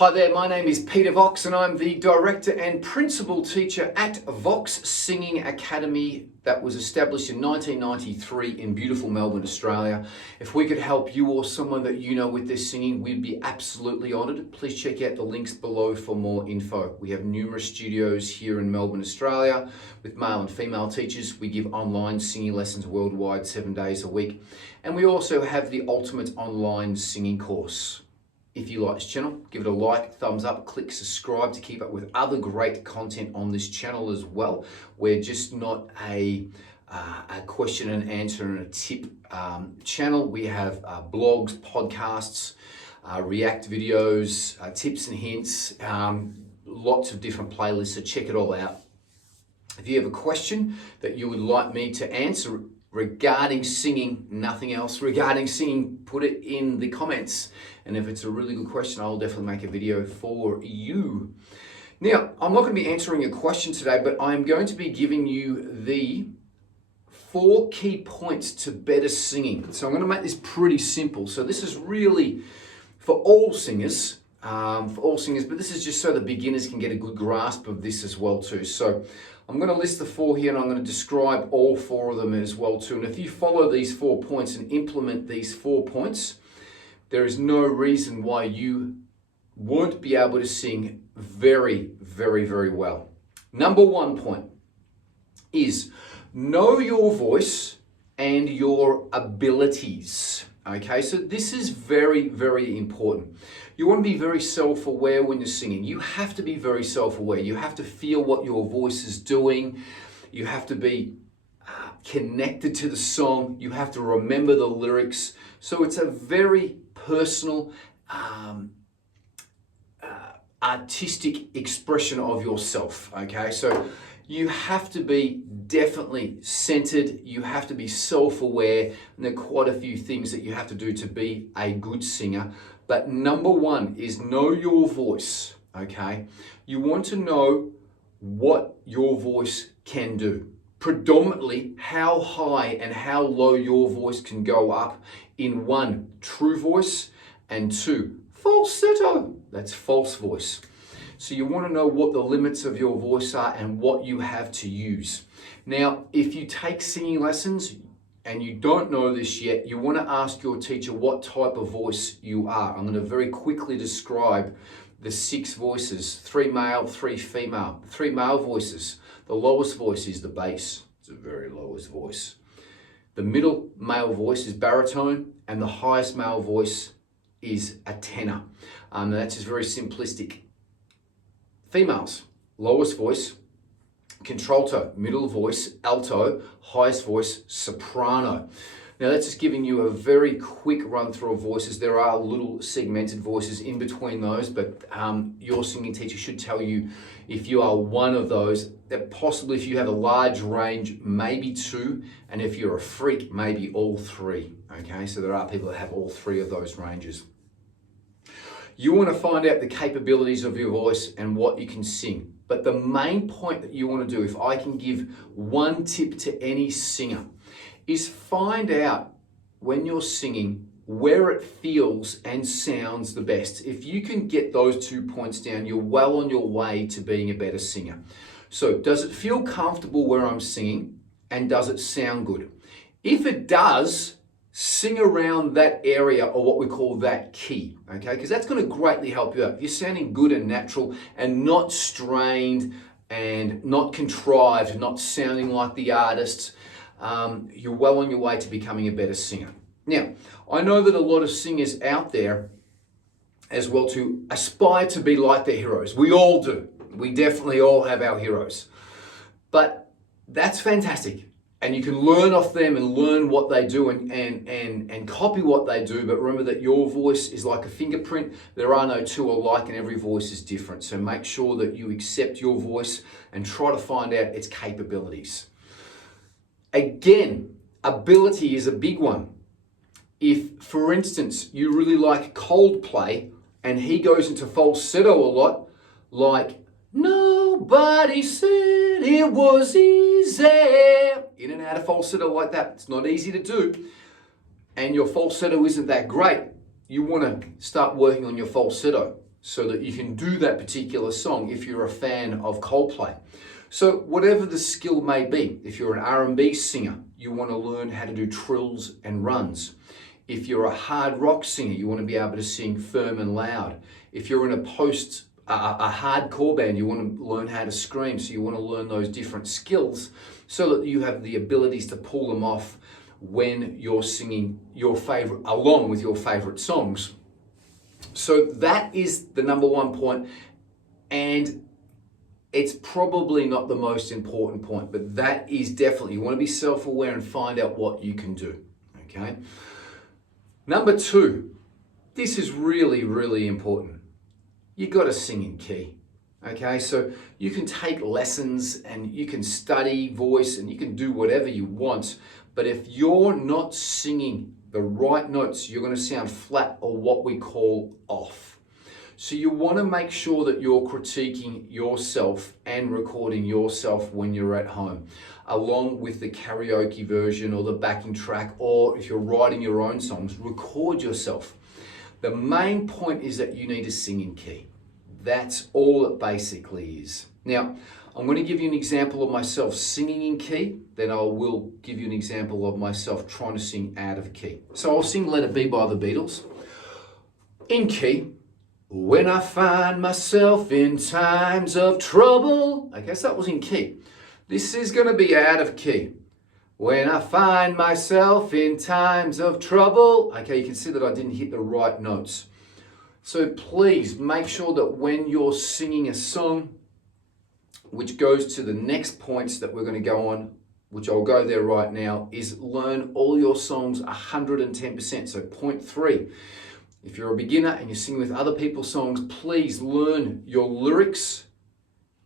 Hi there, my name is Peter Vox and I'm the Director and Principal Teacher at Vox Singing Academy that was established in 1993 in beautiful Melbourne, Australia. If we could help you or someone that you know with their singing, we'd be absolutely honoured. Please check out the links below for more info. We have numerous studios here in Melbourne, Australia with male and female teachers. We give online singing lessons worldwide 7 days a week. And we also have the ultimate online singing course. If you like this channel, give it a like, thumbs up, click subscribe to keep up with other great content on this channel as well. We're just not a question and answer and a tip channel. We have blogs, podcasts, react videos, tips and hints, lots of different playlists, so check it all out. If you have a question that you would like me to answer regarding singing, nothing else regarding singing, put it in the comments. And if it's a really good question, I'll definitely make a video for you. Now, I'm not going to be answering a question today, but I'm going to be giving you the 4 key points to better singing. So I'm going to make this pretty simple. So this is really for all singers, but this is just so the beginners can get a good grasp of this as well too. So I'm going to list the 4 here and I'm going to describe all 4 of them as well too. And if you follow these 4 points and implement these 4 points, there is no reason why you won't be able to sing very, very, very well. Number 1 point is know your voice and your abilities. Okay, so this is very, very important. You want to be very self-aware when you're singing. You have to be very self-aware. You have to feel what your voice is doing. You have to be connected to the song. You have to remember the lyrics. So it's a very personal, artistic expression of yourself. Okay, so you have to be definitely centered, you have to be self-aware, and there are quite a few things that you have to do to be a good singer. But number 1 is know your voice, okay? You want to know what your voice can do. Predominantly, how high and how low your voice can go up in 1, true voice, and 2, falsetto. That's false voice. So you want to know what the limits of your voice are and what you have to use. Now, if you take singing lessons and you don't know this yet, you want to ask your teacher what type of voice you are. I'm going to very quickly describe the 6 voices, 3 male, 3 female. 3 male voices. The lowest voice is the bass. It's the very lowest voice. The middle male voice is baritone, and the highest male voice is a tenor. That's just very simplistic. Females, lowest voice, contralto, middle voice, alto, highest voice, soprano. Now that's just giving you a very quick run through of voices. There are little segmented voices in between those, but your singing teacher should tell you if you are one of those, that possibly if you have a large range, maybe 2, and if you're a freak, maybe all 3. Okay, so there are people that have all 3 of those ranges. You want to find out the capabilities of your voice and what you can sing. But the main point that you want to do, if I can give one tip to any singer, is find out when you're singing where it feels and sounds the best. If you can get those 2 points down, you're well on your way to being a better singer. So does it feel comfortable where I'm singing, and does it sound good? If it does, sing around that area, or what we call that key, okay? Because that's going to greatly help you out. If you're sounding good and natural and not strained and not contrived, not sounding like the artist, you're well on your way to becoming a better singer. Now, I know that a lot of singers out there as well to aspire to be like their heroes. We all do. We definitely all have our heroes. But that's fantastic. And you can learn off them and learn what they do and copy what they do. But remember that your voice is like a fingerprint. There are no 2 alike and every voice is different. So make sure that you accept your voice and try to find out its capabilities. Again, ability is a big one. If, for instance, you really like Coldplay and he goes into falsetto a lot, like, nobody said it was easy. In and out of falsetto like that. It's not easy to do. And your falsetto isn't that great. You want to start working on your falsetto. so that you can do that particular song if you're a fan of Coldplay. So whatever the skill may be, if you're an R&B singer, you want to learn how to do trills and runs. If you're a hard rock singer, you want to be able to sing firm and loud. If you're in a hardcore band, you want to learn how to scream, so you want to learn those different skills so that you have the abilities to pull them off when you're singing your favorite, along with your favorite songs. So that is the number one point, and it's probably not the most important point, but that is definitely, you want to be self-aware and find out what you can do, okay? Number two, this is really, really important. You got to sing in key, okay? So you can take lessons and you can study voice and you can do whatever you want, but if you're not singing the right notes, you're going to sound flat or what we call off. So you want to make sure that you're critiquing yourself and recording yourself when you're at home, along with the karaoke version or the backing track, or if you're writing your own songs, record yourself. The main point is that you need to sing in key. That's all it basically is. Now, I'm going to give you an example of myself singing in key, then I will give you an example of myself trying to sing out of key. So I'll sing Let It Be by the Beatles. In key. When I find myself in times of trouble. Okay, so that was in key. This is going to be out of key. When I find myself in times of trouble. Okay, you can see that I didn't hit the right notes. So please make sure that when you're singing a song, which goes to the next points that we're going to go on, which I'll go there right now, is learn all your songs 110%. So point 3. If you're a beginner and you're singing with other people's songs, please learn your lyrics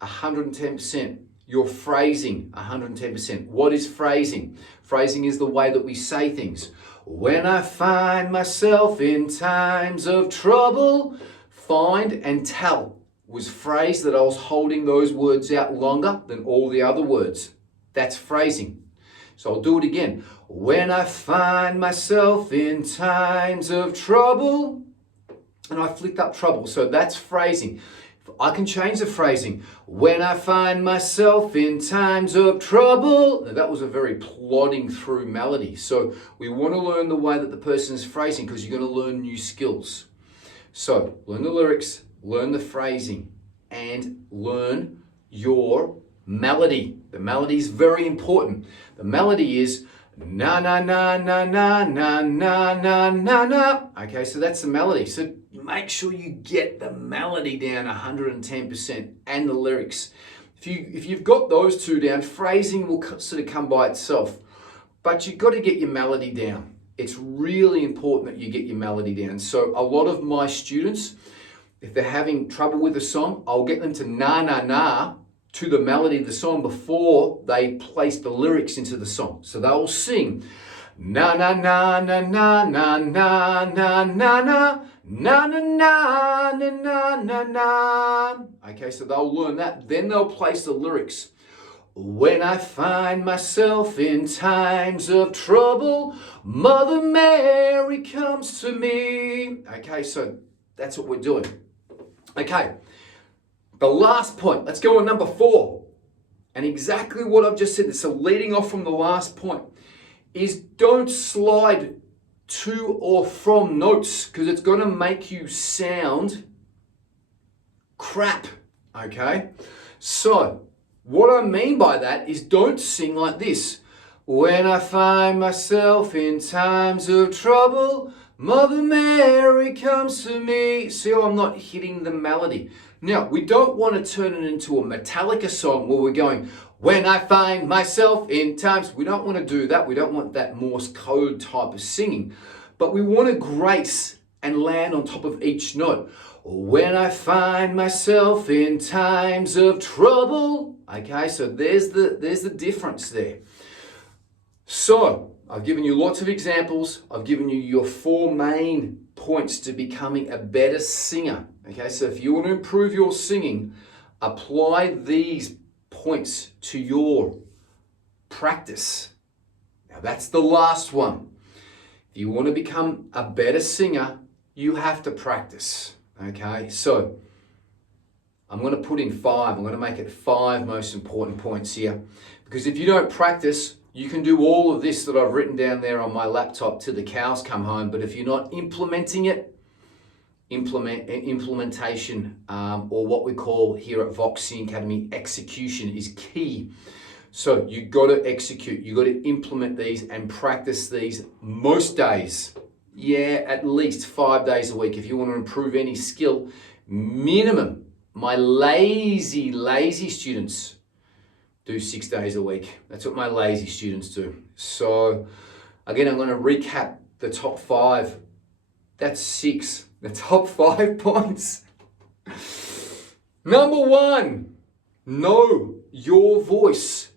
110%, your phrasing 110%. What is phrasing? Phrasing is the way that we say things. When I find myself in times of trouble, find and tell was phrase that I was holding those words out longer than all the other words. That's phrasing. So I'll do it again. When I find myself in times of trouble, and I flicked up trouble, so that's phrasing. I can change the phrasing. When I find myself in times of trouble. Now that was a very plodding through melody. So we want to learn the way that the person is phrasing because you're going to learn new skills. So learn the lyrics, learn the phrasing, and learn your melody. The melody is very important. The melody is na na na na na na na na na na. Okay, so that's the melody. So make sure you get the melody down 110% and the lyrics. If you've got those two down, phrasing will sort of come by itself. But you've got to get your melody down. It's really important that you get your melody down. So a lot of my students, if they're having trouble with a song, I'll get them to na na na to the melody of the song before they place the lyrics into the song. So they'll sing na na na na na na na na na na na na na na na na. Okay, so they'll learn that. Then they'll place the lyrics. When I find myself in times of trouble, Mother Mary comes to me. Okay, so that's what we're doing. Okay. The last point, let's go on number 4. And exactly what I've just said, so leading off from the last point, is don't slide to or from notes because it's going to make you sound crap, okay? So, what I mean by that is don't sing like this. When I find myself in times of trouble, Mother Mary comes to me. See how I'm not hitting the melody. Now, we don't want to turn it into a Metallica song where we're going, when I find myself in times. We don't want to do that. We don't want that Morse code type of singing. But we want to grace and land on top of each note. When I find myself in times of trouble. Okay, so there's the difference there. So, I've given you lots of examples. I've given you your 4 main points to becoming a better singer. Okay, so if you want to improve your singing, apply these points to your practice. Now that's the last one. If you want to become a better singer, you have to practice. Okay, so I'm going to put in 5. I'm going to make it 5 most important points here. Because if you don't practice, you can do all of this that I've written down there on my laptop till the cows come home. But if you're not implementing it, implementation, or what we call here at Vox Singing Academy, execution is key. So you got to execute. You got to implement these and practice these most days. Yeah, at least 5 days a week. If you want to improve any skill, minimum. My lazy students do 6 days a week. That's what my lazy students do. So again, I'm going to recap the top 5. That's 6. The top 5 points. Number 1, know your voice,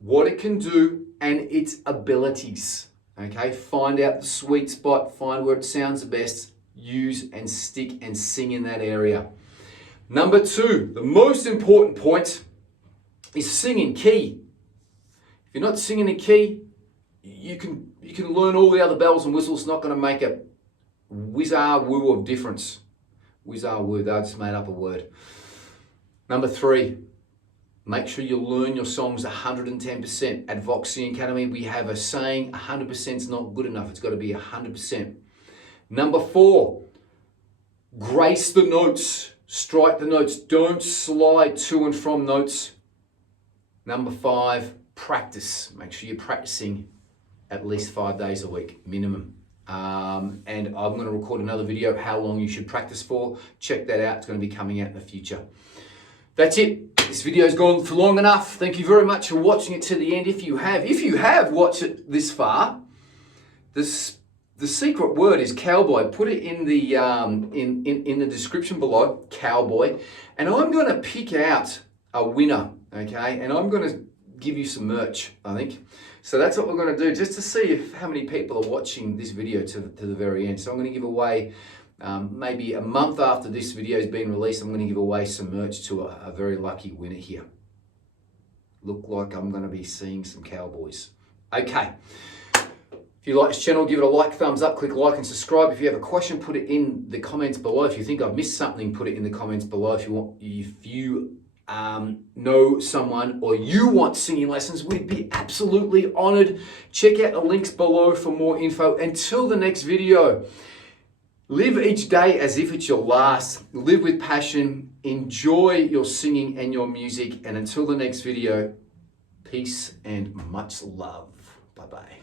what it can do and its abilities. Okay, find out the sweet spot, find where it sounds the best, use and stick and sing in that area. Number 2, the most important point is sing in key. If you're not singing in key, you can learn all the other bells and whistles. It's not going to make a whiz-ah-woo of difference. Whiz-ah-woo, I just made up a word. Number 3, make sure you learn your songs 110%. At Vox Singing Academy, we have a saying, 100% is not good enough. It's got to be 100%. Number 4, grace the notes. Strike the notes. Don't slide to and from notes. Number 5, practice. Make sure you're practicing at least 5 days a week, minimum. And I'm going to record another video, how long you should practice for. Check that out. It's going to be coming out in the future. That's it. This video's gone for long enough. Thank you very much for watching it to the end. If you have watched it this far, the secret word is cowboy. Put it in the in the description below, cowboy. And I'm going to pick out a winner, okay? And I'm going to give you some merch, I think. So that's what we're going to do, just to see how many people are watching this video to the very end. So I'm going to give away, maybe a month after this video has been released, I'm going to give away some merch to a very lucky winner here. Look like I'm going to be seeing some cowboys. Okay. If you like this channel, give it a like, thumbs up, click like and subscribe. If you have a question, put it in the comments below. If you think I've missed something, put it in the comments below. If you know someone or you want singing lessons, we'd be absolutely honored. Check out the links below for more info. Until the next video, live each day as if it's your last. Live with passion. Enjoy your singing and your music. And until the next video, peace and much love. Bye-bye.